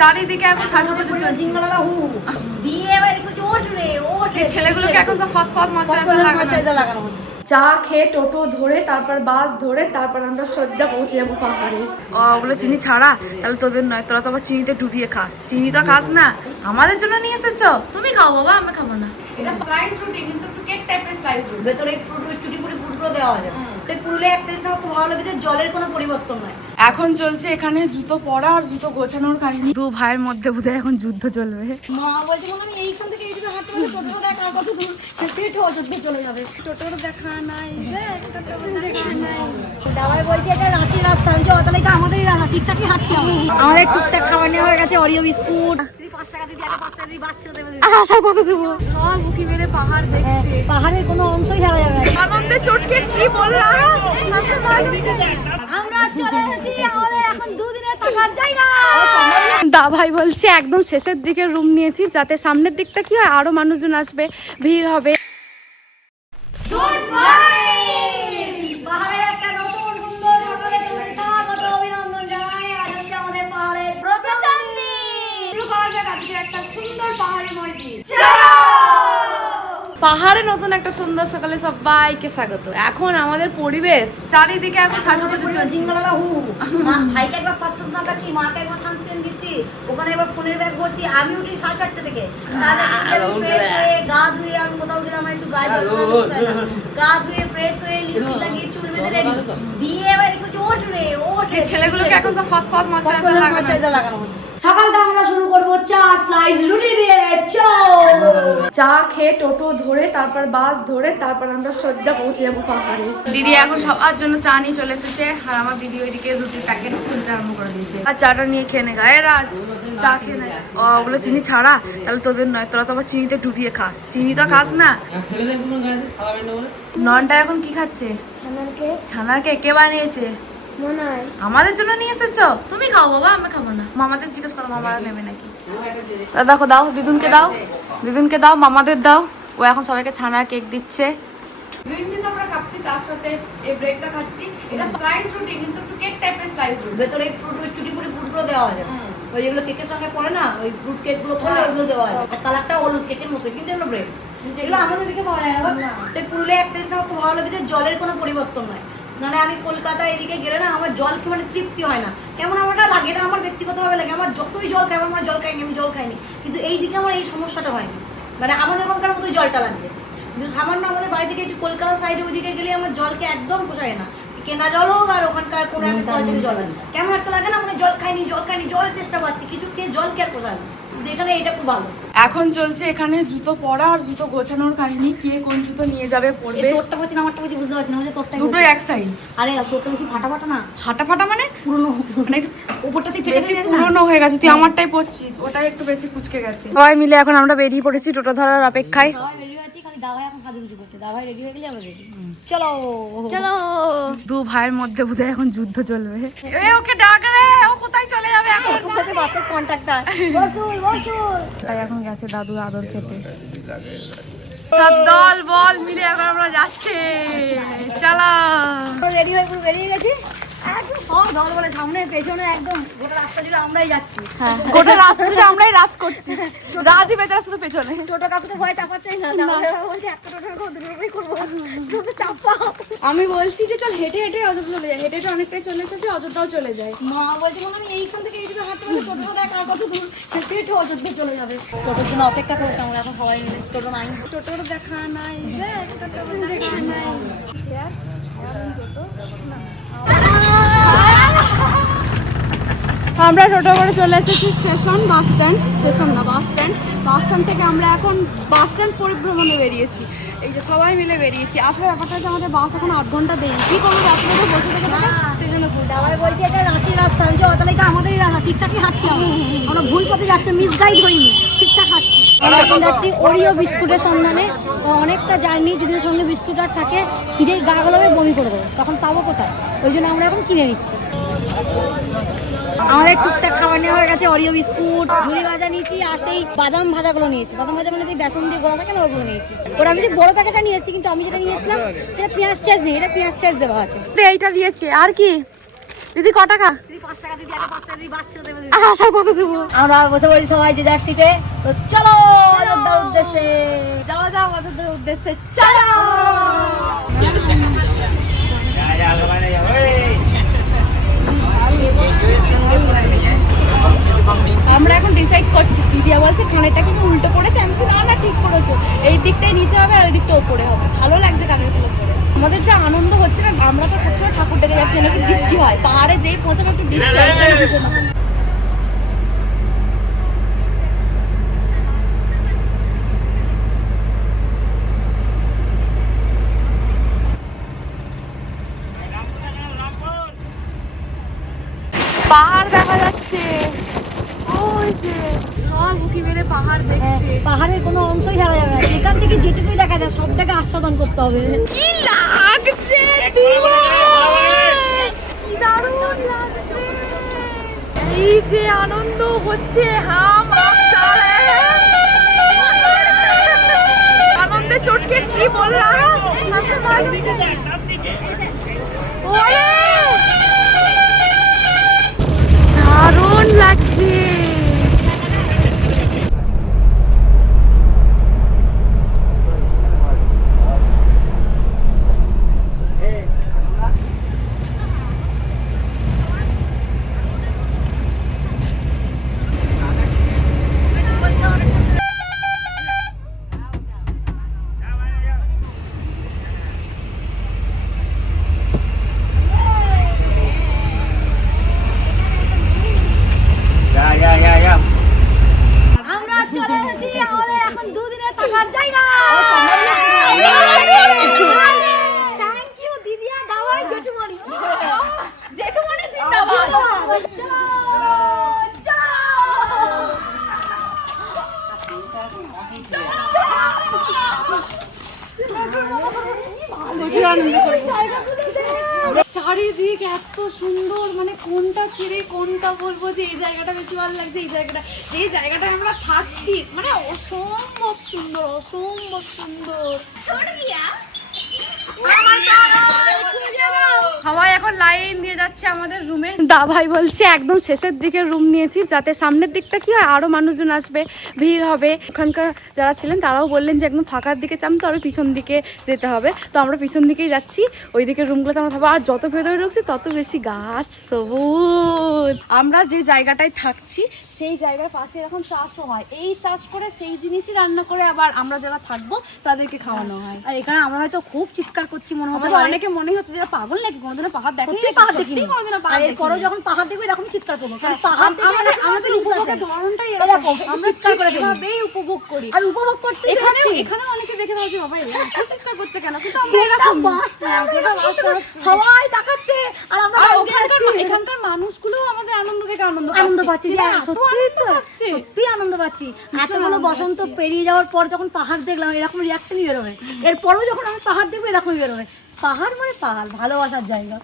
চারিদিকে এখন সাজুগুজু চলছে। ছেলেগুলোকে এখন সব ফসফস মশলা লাগানো হচ্ছে। চা খেয়ে টোটো ধরে তারপর বাস ধরে তারপর আমরা সজ্জা পৌঁছে যাবো পাহাড়ে। ওগুলো চিনি ছাড়া, তাহলে তোদের নয়, তোরা তো আবার চিনিতে ডুবিয়ে খাস। চিনি তো খাস না, আমাদের জন্য নিয়ে এসেছো। তুমি খাও বাবা, আমি খাবো না। এটা স্লাইস রুটি, কিন্তু একটু কেক টাইপের স্লাইস রুটি, ভেতরে ফ্রুট চুটি পুরি ফ্রুটগুলো দেওয়া যায়। তো পুরুলিয়া একটা জিনিস আমার খুব ভালো লেগেছে, জলের কোনো পরিবর্তন নাই। এখন চলছে এখানে জুতো পরা আর জুতো গোছানোর কাহিনী। দু ভাইয়ের মধ্যে বোধহয় এখন যুদ্ধ চলবে। মা বলছে আমি এইখান থেকে এইটুকু হাঁটতে পারছি, টোটো দেখা আর কত দূর পেট অযোধ্যা চলে যাবে। টোটোর দেখা নাই, দেখা নাই। দাবাই বলছে এটা রাঁচির রাস্তা, তাহলে আমাদেরই রাস্তা, ঠিকঠাকই হাঁটছি আমরা। আমাদের টুকটাক খাবার নেওয়া হয়ে গেছে, অরিও বিস্কুট। 5 টাকা দিয়ে 5 টাকা দিয়ে বাস ছেড়ে দেবে। আসার পথে দেবো সব উকি মেরে পাহাড় দেখছে। পাহাড়ের কোনো অংশই হারা যাবে না। আনন্দে চটকে কি বললাম, আমরা চলে এসেছি আমাদের এখন দুদিনের থাকার জায়গা। দা ভাই বলছে একদম শেষের দিকে রুম নিয়েছি, যাতে সামনের দিকটা কি হয় আরো মানুষজন আসবে, ভিড় হবে। গুড মর্নিং, পাহাড়ের একটা নতুন সুন্দর সকালে তোমাদের স্বাগত অভিনন্দন জানাই। আজ হচ্ছে আমাদের পাহাড়ের প্রথম দিন। শুরু করা যাক আজকে একটা সুন্দর পাহাড়িময় দিন। পাহাড়ে নতুন একটা সুন্দর সকালে সবাইকে স্বাগত। এখন আমাদের পরিবেশ চারিদিকে এখন সাজুগুজু চলছে। ভাইকে একবার ফসফস মাখাচ্ছি, মাকে একবার সানস্ক্রিন দিচ্ছি, ওখানে একবার ফোনের ব্যাগ ভরছি। আমি উঠি 4:30 থেকে, ফ্রেশ হয়ে গা ধুয়ে আমি কোথাও গেলাম একটু গায়ে গা ধুয়ে ফ্রেশ হয়ে লিপস্টিক লাগিয়ে চুল বেঁধে রেডি দিয়ে এবার দেখো ওঠ রে ওঠ। ছেলেগুলোকে এখন সব ফসফস মশলা লাগানো হচ্ছে। সকালটা আমরা শুরু করবো চা স্লাইস রুটি দিয়ে। চা খেয়ে টোটো ধরে তারপর বাস ধরে তারপর আমরা সজ্জা পৌঁছে যাবো পাহাড়ে। দিদি এখন সবার জন্য চা নিয়ে চলে এসেছে, আর আমার দিদি ওইদিকে রুটির প্যাকেট খুলতে আরম্ভ করে দিয়েছে। আর চাটা নিয়ে খেয়ে নে গায়ে রাজ, চা খেয়ে নে। ওগুলো চিনি ছাড়া, তাহলে তোদের নয়, তোরা তো আবার চিনিতে ডুবিয়ে খাস। চিনি তো খাস না। ননটা এখন কি খাচ্ছে? ছানার কেক। কে বানিয়েছে? আমাদের জন্য নিয়ে এসেছো। তুমি খাও বাবা, আমি খাবো না। মামাদের জিজ্ঞেস করো, মামারা নেবে নাকি। দেখো দাও, দিদুনকে দাও, দিদুনকে দাও, মামাদের দাও। ও এখন সবাইকে ছানার কেক দিচ্ছে। গ্রিন টি তো আমরা খাচ্ছি, তার সাথে এই ব্রেডটা খাচ্ছি। এটা স্লাইস রুটি, কিন্তু একটু কেক টাইপের স্লাইস রুটি, ভেতরে ফ্রুট চুটি পুরি ফ্রুটগুলো দেওয়া যায়। ওই যেগুলো কেকের সঙ্গে পড়ে না, ওই ফ্রুট কেকগুলো পড়ে ওইগুলো দেওয়া যায়। কালারটা হলুদ কেকের মতো, কিন্তু এগুলো ব্রেড। এগুলো আমাদের দিকে পাওয়া যায় না। তো পুরুলিয়া একটা জিনিস আমার খুব ভালো লেগেছে, জলের কোনো পরিবর্তন নাই। মানে আমি কলকাতা এদিকে গেলে না আমার জল খেয়ে মানে তৃপ্তি হয় না, কেমন আমারটা লাগে। এটা আমার ব্যক্তিগতভাবে লাগে, আমার যতই জল খাই আমার জল খাইনি, আমি জল খাইনি, কিন্তু এই দিকে আমার এই সমস্যাটা হয়নি। মানে আমাদের ওখানকার মতোই জলটা লাগবে, কিন্তু সামান্য আমাদের বাড়ি থেকে একটু কলকাতা সাইডে ওইদিকে গেলে আমার জলকে একদম পোষায় না। কেনা জল হোক আর ওখানকার কোনো একটা জল থেকে জল লাগে, কেমন একটা লাগে না, মানে জল খাইনি জল চেষ্টা পাচ্ছি, কিছু খেয়ে জল খেয়ে পোষায় না। এখানে এটা খুব ভালো। এখন চলছে এখানে জুতো পরা আর জুতো গোছানোর কাহিনী। কে কোন জুতো নিয়ে যাবে পরবে। তোরটা বলছি না আমারটা বলছি, বুঝতে পারছি না। তোরটা দুটোই এক সাইজ। আরে তোরটা বেশি ফাটা না। ফাটা মানে পুরনো, মানে উপরটা বেশি পুরনো হয়ে গেছে। তুই আমারটাই পরছিস, ওটাই একটু বেশি কুচকে গেছে। সবাই মিলে এখন আমরা বেরিয়ে পড়েছি টোটো ধরার অপেক্ষায়। দু ভাইয়ের মধ্যে বোধহয় এখন যুদ্ধ চলবে। ওকে ডাক রে, ও কোথায় চলে যাবে এখন? বাসের কন্ট্রাক্টর এখন গেছে দাদু আদর খেতে। সব দল বল মিলে এখন আমরা যাচ্ছি। চলো, রেডি হয়ে পুরো বেরিয়ে গেছি। সব দল বলে সামনে পেছনে একদম গোটা রাস্তা জুড়ে আমরাই যাচ্ছি। গোটা রাস্তা জুড়ে আমরাই রাজ করছি। রাজই বেচারা শুধু পেছনে। টোটো কাকু তো ভয় চাপাচ্ছেই না, বলছে একটা টোটোই করবো, চাপা। আমি বলছি যে চল হেঁটে হেঁটে অযোধ্যা চলে যায়। হেঁটে হেঁটে অনেকটাই চলে এসেছে, অযোধ্যাও চলে যায়। মা বলছে আমি এইখান থেকে এইটুকু হাঁটতে পারছি, টোটো দেখ আর কত দূর হেঁটে হেঁটে অযোধ্যা চলে যাবে। টোটোর জন্য অপেক্ষা করছি আমরা এখন সবাই মিলে। টোটো নাই, টোটোর দেখা নাই, দেখা নাই। আমরা টোটো করে চলে এসেছি স্টেশন, বাস স্ট্যান্ড থেকে আমরা এখন বাস স্ট্যান্ড পরিভ্রমণে বেরিয়েছি। এই যে সবাই মিলে বেরিয়েছি। আসলে ব্যাপারটা হচ্ছে আমাদের বাস এখন 8 ঘন্টা দেরি। কি করবো, বাসের মধ্যে বসে থেকে সেই জন্য দাবাই বলছি এটা রাঁচির রাস্তা, তাহলে এটা আমাদেরই রাস্তা, ঠিকঠাকই হাঁটছি আমরা ভুল পথে যাচ্ছি, মিসগাইড হইনি, ঠিকঠাক হাঁটছি। আমরা এখন যাচ্ছি ওরিও বিস্কুটের সন্ধানে। অনেকটা জার্নি, যদি সঙ্গে বিস্কুট আর থাকে খিদে গা গলাবে বমি করে দেবো, তখন পাবো কোথায়? ওই জন্য আমরা এখন কিনে নিচ্ছি। আমাদের টুকটাক খাবার নেওয়া হয়ে গেছে, অরিও বিস্কুট, ঝুড়ি ভাজা নিয়েছি, আর সেই বাদাম ভাজাগুলো নিয়েছি। বাদাম ভাজা মানে সেই বেসন দিয়ে গোলা থাকে না, ওগুলো নিয়েছি। ওরা আমি যে বড় প্যাকেটটা নিয়ে এসেছি, কিন্তু আমি যেটা নিয়ে এসেছিলাম সেটা পেঁয়াজ টেজ নেই, এটা পেঁয়াজ টেজ দেওয়া আছে। এইটা দিয়েছে আর কি দিদি ক টাকা? 5 টাকা দিদি, আর 5 টাকা দিদি বাস ছেড়ে দেবে দিদি। আসার কত দেবো? আমরা বসে পড়ি সবাই যে যার সিটে। তো চলো অযোধ্যার উদ্দেশ্যে। যাওয়া যাও অযোধ্যার উদ্দেশ্যে, চলো। আমরা এখন ডিসাইড করছি, দিদিয়া বলছে কানেরটা কিন্তু উল্টো পড়েছে, আমি বলছি না না ঠিক পড়েছে, এই দিকটাই নিচে হবে আর ওই দিকটা ওপরে হবে, ভালো লাগছে কানের গুলো পরে। আমাদের যে আনন্দ হচ্ছে না, আমরা তো সবসময় ঠাকুর ডেকে যাচ্ছি, নাকি বৃষ্টি হয়, পাহাড়ে যেই পৌঁছাবো একটু বৃষ্টি হয়, পাহাড় দেখা যাচ্ছে, ওই যে সব উকি মেরে পাহাড় দেখছে। পাহাড়ের কোনো অংশই ছাড়া যাবে না, এখান থেকে যেটুকুই দেখা যায় সবটাকে আস্বাদন করতে হবে। কি লাগছে, কি দারুণ লাগছে, এই যে আনন্দ হচ্ছে, হাম আনন্দে চটকে কি বললাম, দারুণ লাগছে। আমরা চলে এসেছি আমাদের এখন 2 দিনের থাকার জায়গা। Thank you দিদিয়া, দাওয়াই জেঠুমনি। জেঠুমনি জিন্দাবাদ। চলো চারিদিক এত সুন্দর, মানে কোনটা ছেড়ে কোনটা বলবো যে এই জায়গাটা বেশি ভালো লাগছে, এই জায়গাটা, যে জায়গাটায় আমরা থাকছি মানে অসম্ভব সুন্দর, অসম্ভব সুন্দর। সবাই এখন লাইন দিয়ে যাচ্ছে আমাদের রুমে। দা ভাই বলছে একদম শেষের দিকে রুম নিয়েছি, যাতে সামনের দিকটা কি হয় আরো মানুষজন আসবে, ভিড় হবে। ওখানকার যারা ছিলেন তারাও বললেন যে একদম ফাঁকার দিকে চাম, তো আরো পিছন দিকে যেতে হবে, তো আমরা পিছন দিকেই যাচ্ছি। ওই দিকের রুমগুলোতে আমরা থাকবো, আর যত ভেতরে ঢুকছি তত বেশি গাছ সবুজ। আমরা যে জায়গাটায় থাকছি সেই জায়গার পাশে এরকম চাষও হয়, এই চাষ করে সেই জিনিসই রান্না করে আবার আমরা যারা থাকবো তাদেরকে খাওয়ানো হয়। আর এখানে আমরা হয়তো খুব চিৎকার করছি মনে হতে আমাদের পারে, অনেকে মনে হচ্ছে যে পাগল নাকি, কোনোদিনও পাহাড় দেখেনি, সত্যি পাহাড় দেখিনি, কোনোদিনও পাহাড় আর এরপরও দেখিনি। যখন পাহাড় দেখবে এরকম চিৎকার করবো, কারণ পাহাড় দেখলে আমাদের এরকম আমাদের feelings উপভোগের আসে। ধরনটাই এরকম, এরকম, একটু আমরা চিৎকার করে ফেলি। এভাবেই উপভোগ করি। আর উপভোগ করতে এসেছি। এখানে অনেকে দেখে ভাবছে বাবা এরকম চিৎকার করছে কেন, কিন্তু আমরা পুরোটা এরকম বাসটা, পুরোটা বাসটা, সবাই তাকাচ্ছে আর আমরা আর সঙ্গে যাচ্ছি। এখানকার মানুষগুলোও আমাদের আনন্দ থেকে আনন্দ পাচ্ছি যে সত্যি আনন্দ পাচ্ছি। এতগুলো বসন্ত পেরিয়ে যাওয়ার পর যখন পাহাড় দেখলাম এরকম রিয়াকশনই বেরোবে, এরপরও যখন আমি পাহাড় দেখবো এরকমই বেরোবে। পাহাড় মানে পাহাড়, ভালোবাসার জায়গা।